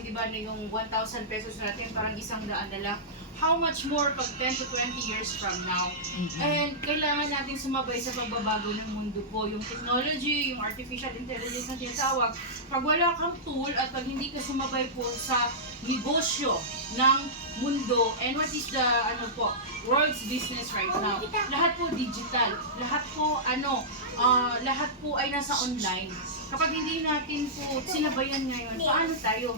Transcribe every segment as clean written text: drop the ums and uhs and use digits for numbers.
natin, di ba, na yung 1,000 pesos natin, parang 100 na lang. How much more pag 10 to 20 years from now? And kailangan natin sumabay sa pagbabago ng mundo po. Yung technology, yung artificial intelligence na tinatawag. Pag wala kang tool at pag hindi ka sumabay po sa negosyo ng mundo, and what is the world's business right now? Lahat po digital. Lahat po ay nasa online. Kapag hindi natin po sinabayan ngayon, paano tayo?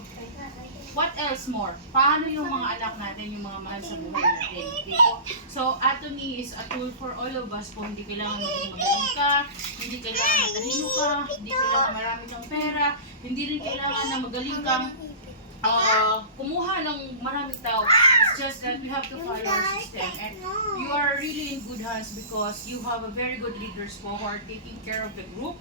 What else more? Paano yung mga anak natin, yung mga mahal sa buhay natin? Okay po? So, Atomy is a tool for all of us po. Hindi kailangan maging magaling ka, hindi kailangan matalino ka, hindi kailangan marami kang pera, hindi rin kailangan na magaling kang kumuha ng maraming tao. It's just that we have to follow our system. And you are really in good hands because you have a very good leaders po who are taking care of the group.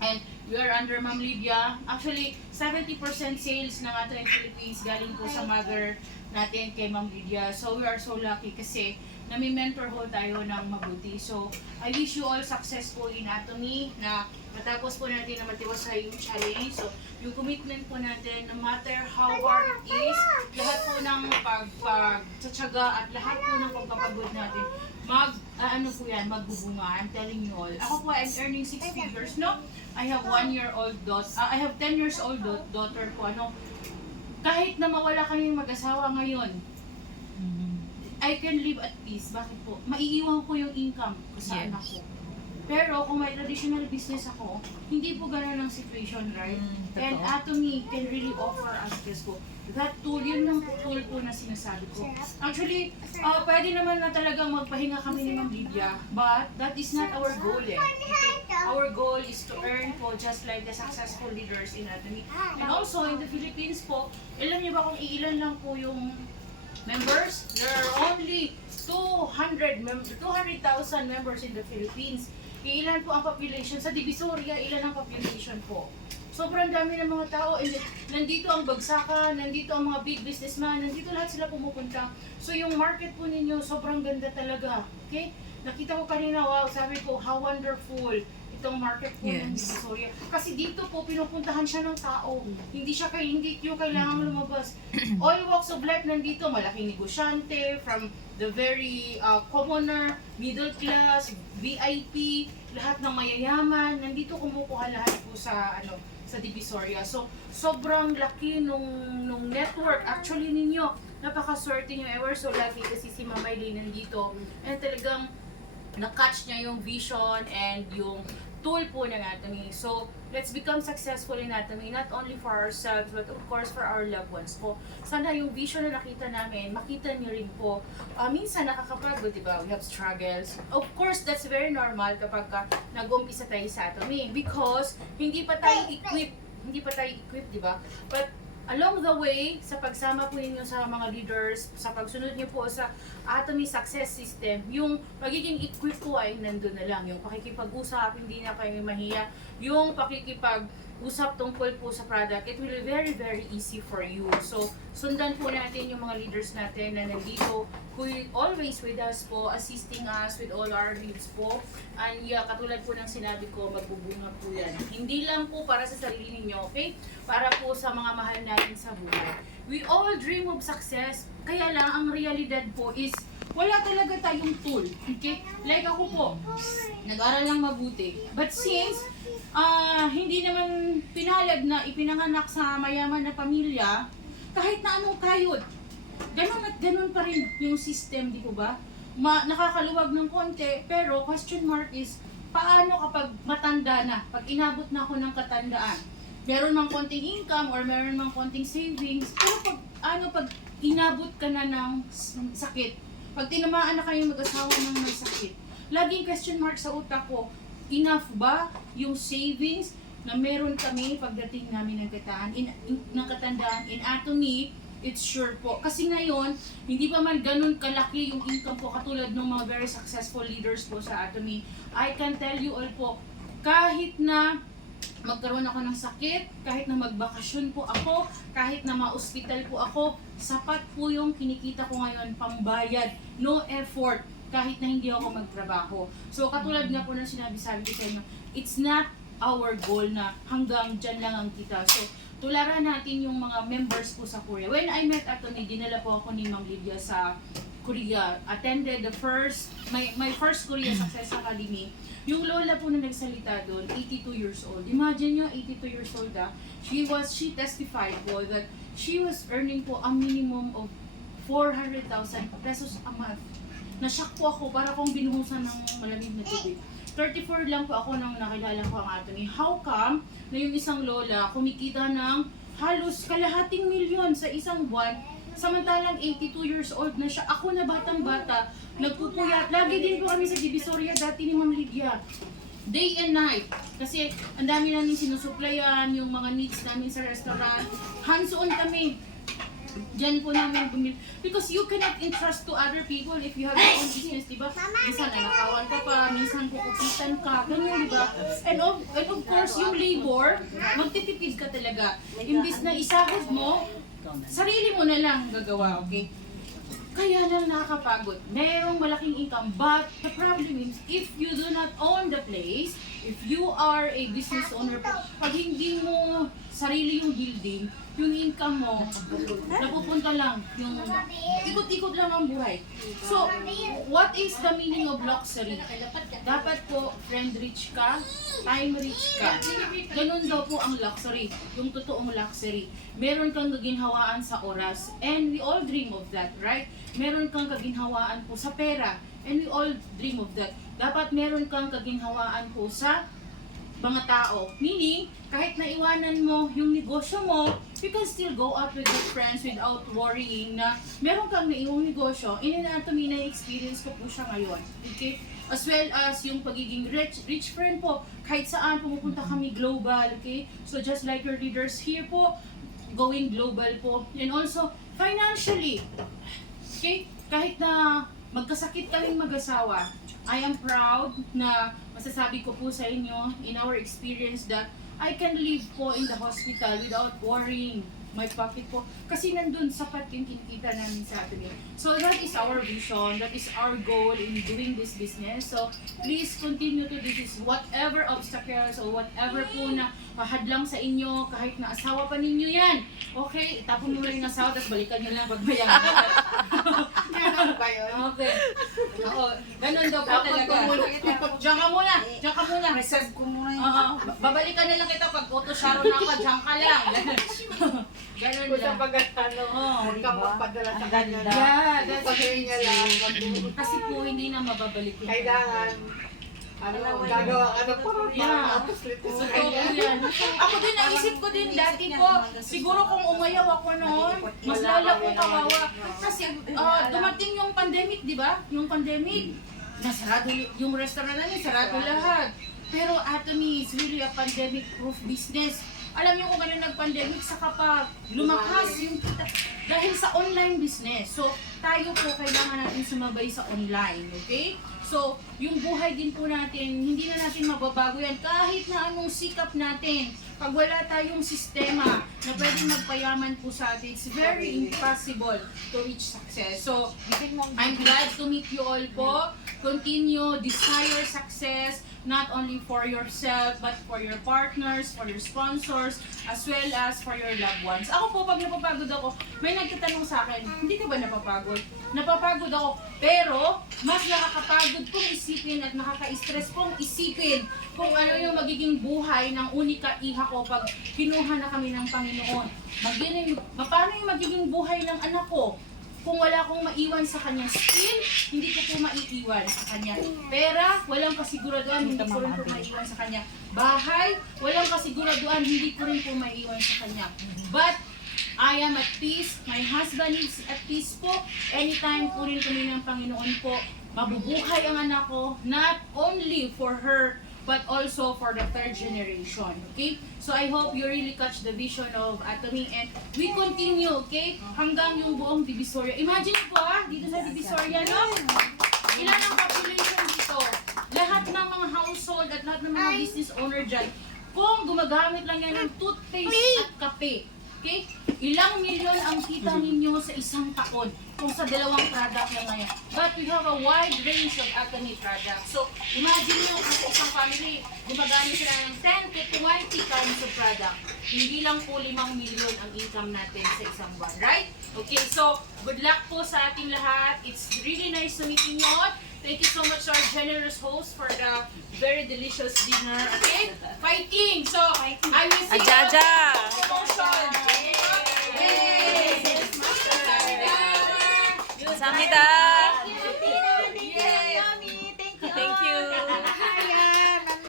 And we are under Ma'am Lydia. Actually, 70% sales ng Atomy Philippines galing po sa mother natin kay Ma'am Lydia. So we are so lucky kasi nami-mentor ho tayo ng mabuti. So I wish you all success po in Atomy na matapos po natin na matiwasay yung challenge. So yung commitment po natin, no matter how hard it is, lahat po ng pagtsatsaga at lahat po ng pagpapagod natin, magbubunga. I'm telling you all. Ako po, I'm earning 6 figures, no? I have 1-year-old daughter, I have 10 years old daughter po, kahit na mawala kami mag-asawa ngayon, I can live at peace. Bakit po? Maiiwan ko yung income ko sa anak ko. Pero kung may traditional business ako, hindi po gano'n ang situation, right? And Atomy can really offer us this po. That tool, yun ang tool po na sinasabi ko. Actually, pwede naman na talagang magpahinga kami ni Ma'am Lydia, but that is not our goal eh. Okay? Our goal is to earn po just like the successful leaders in Atomy. And also in the Philippines po, alam niyo ba kung iilan lang po yung members? There are only 200,000 members in the Philippines. Ilan po ang population? Sa Divisoria, ilan ang population po? Sobrang dami ng mga tao. And nandito ang bagsakan, nandito ang mga big businessman, nandito lahat sila pumupunta. So yung market po ninyo, sobrang ganda talaga. Okay? Nakita ko kanina, wow, sabi ko, how wonderful itong market po ng Divisoria. Kasi dito po, pinupuntahan siya ng tao. Hindi yung kailangan lumabas. All walks of life nandito, malaking negosyante, from the very commoner, middle class, VIP, lahat ng mayayaman, nandito kumukuha lahat po sa Divisoria. So, sobrang laki nung network actually ninyo. Napaka-swerte nyo, ever so lucky kasi si Mama Eileen nandito. And talagang na-catch niya yung vision and yung tool po ng Atomy. So, let's become successful in Atomy, not only for ourselves, but of course for our loved ones po. Sana yung vision na nakita namin, makita niyo rin po. Minsan nakakapagod, di ba? We have struggles. Of course, that's very normal kapag nag-umpisa tayo sa Atomy because hindi pa tayo equipped, di ba? But along the way, sa pagsama po ninyo sa mga leaders, sa pagsunod niyo po sa Atomy Success System, yung pagiging equipped po ay nandun na lang. Yung pakikipag-usap, hindi na kayo mahiya. Yung pakikipag-usap tungkol po sa product, it will be very, very easy for you. So, sundan po natin yung mga leaders natin na nandito, who always with us po, assisting us with all our needs po. And katulad po ng sinabi ko, magbubunga po yan. Hindi lang po para sa sarili ninyo, okay? Para po sa mga mahal natin sa buhay. We all dream of success, kaya lang ang realidad po is wala talaga tayong tool, okay? Like ako po, nag-aral lang mabuti. But since hindi naman pinalad na ipinanganak sa mayaman na pamilya, kahit na anong kayod, ganun at ganun pa rin yung system, di po ba? Nakakaluwag ng konti, pero question mark is, paano kapag matanda na, pag inabot na ako ng katandaan, meron mang konting income or meron mang konting savings, pero pag inabot ka na ng sakit, pag tinamaan na kayo mag-asawa ng may sakit, laging question mark sa utak ko, enough ba yung savings na meron kami pagdating namin ng katandaan in Atomy? It's sure po. Kasi ngayon, hindi pa man ganun kalaki yung income po katulad ng mga very successful leaders po sa Atomy. I can tell you all po, kahit na magkaroon ako ng sakit, kahit na magbakasyon po ako, kahit na ma-hospital po ako, sapat po yung kinikita ko ngayon pambayad, no effort, kahit na hindi ako magtrabaho. So katulad nga po ng sinabi ko sa inyo, it's not our goal na hanggang dyan lang ang kita. So tularan natin yung mga members po sa Korea. When I met Atty., dinala po ako ni Ma'am Lydia sa Korea. Attended the my first Korea Success Academy. Yung lola po na nagsalita doon, 82 years old. Imagine nyo, 82 years old she testified po that she was earning po a minimum of 400,000 pesos a month. Na-shock po ako para kung binuhusan ng malamig na tubig. 34 lang po ako nang nakilala ko ang Atty. How come na yung isang lola kumikita ng halos kalahating milyon sa isang buwan, samantalang 82 years old na siya. Ako na batang-bata, nagpupuyat. Lagi din po kami sa Divisoria dati ni Ma'am Lydia. Day and night. Kasi ang dami namin sinusuplayan, yung mga needs namin sa restaurant. Hands-on kami. Diyan po namin bumili. Because you cannot entrust to other people if you have your own business, di ba? Minsan nanakawan ka pa, minsan kukupitan ka, ganyan, di ba? And of course, yung labor, magtitipid ka talaga. Imbis na isahod mo, sarili mo na lang gagawa, okay? Kaya lang nakakapagod. Merong malaking income, but the problem is, if you do not own the place, if you are a business owner, pag hindi mo sarili yung building, yung income mo, napupunta lang, yung ikot-ikot lang ang buhay. So, what is the meaning of luxury? Dapat po, friend rich ka, time rich ka. Ganun daw po ang luxury, yung totoong luxury. Meron kang kaginhawaan sa oras, and we all dream of that, right? Meron kang kaginhawaan po sa pera, and we all dream of that. Dapat meron kang kaginhawaan po sa mga tao. Meaning, kahit naiwanan mo yung negosyo mo, you can still go out with your friends without worrying na meron kang naiwang negosyo. In Anatomy na experience ko po siya ngayon. Okay? As well as yung pagiging rich friend po. Kahit saan, pumupunta kami global. Okay? So just like your leaders here po, going global po. And also, financially. Okay? Kahit na magkasakit kaming mag-asawa, I am proud na masasabi ko po sa inyo in our experience that I can live po in the hospital without worrying my pocket po. Kasi nandun sapat yung kinikita namin sa atin. So that is our vision, that is our goal in doing this business. So please continue to do this. Whatever obstacles or whatever po na hadlang sa inyo, kahit na asawa pa ninyo yan. Okay, itapon mo rin ang asawa, tapos balikan nyo lang pag mayaman. Ano ba yun? Okay. Oo, ganun daw po talaga. Diyan ka muna, diyan ka muna. Reserve ko muna yun. Oo, babalikan na lang kita pag auto-sharo na ako, diyan ka lang. Ganun Kung sa lang. pag-ano, huwag kang magpadala sa kanya. Yeah, that's Pagkain niya lang. kasi po hindi na mababalik yun. Kailangan, gagawa ka ng parang Yeah. tapos lito sa Totoo kanya. yan. Ako din, naisip ko din dati po, siguro kung umayaw ako noon, mas lala ko kawawa. Kasi dumating yung pandemic, di ba? Yung pandemic, nasarado yung restaurant namin, sarado lahat. Pero Atty. is really a pandemic-proof business. Alam niyo kung gano'n nag-pandemic, saka pa lumakas yung kita. Dahil sa online business. So, tayo po kailangan natin sumabay sa online, okay? So, yung buhay din po natin, hindi na natin mababago yan. Kahit na anong sikap natin, pag wala tayong sistema na pwedeng magpayaman po sa atin, it's very impossible to reach success. So, I'm glad to meet you all po. Continue, desire success, not only for yourself, but for your partners, for your sponsors, as well as for your loved ones. Ako po, pag napapagod ako, may nagtatanong sa akin, hindi ka ba napapagod? Napapagod ako, pero mas nakakapagod kong isipin at nakaka-stress kong isipin kung ano yung magiging buhay ng unika iha ko pag kinuha na kami ng Panginoon. Paano yung magiging buhay ng anak ko? Kung wala akong maiwan sa kanya, still, hindi ko po maiiwan sa kanya. Pera, walang kasiguraduhan, hindi ko rin po maiiwan sa kanya. Bahay, walang kasiguraduhan, hindi ko rin po maiiwan sa kanya. But, I am at peace, my husband is at peace po. Anytime po rin kami ng Panginoon po, mabubuhay ang anak ko, not only for her, but also for the third generation. Okay? So I hope you really catch the vision of Atty. And we continue, okay? Hanggang yung buong Divisoria. Imagine po dito sa Divisoria, no? Ilan ang population dito? Lahat ng mga household at lahat ng mga business owner dyan. Kung gumagamit lang yan ng toothpaste at kape, Okay? Ilang milyon ang kita ninyo sa isang taon kung sa dalawang product lang ngayon. But we have a wide range of Alchemy products. So, imagine nyo kung sa isang family, gumagamit sila ng 10 to 20 kinds of product. Hindi lang po 5 milyon ang income natin sa isang buwan. Right? Okay, so good luck po sa ating lahat. It's really nice to meeting you all. Thank you so much to our generous host for the very delicious dinner. Okay? Fighting! So, I will see you. Ajaja! Promotion! Yay! 감사합니다.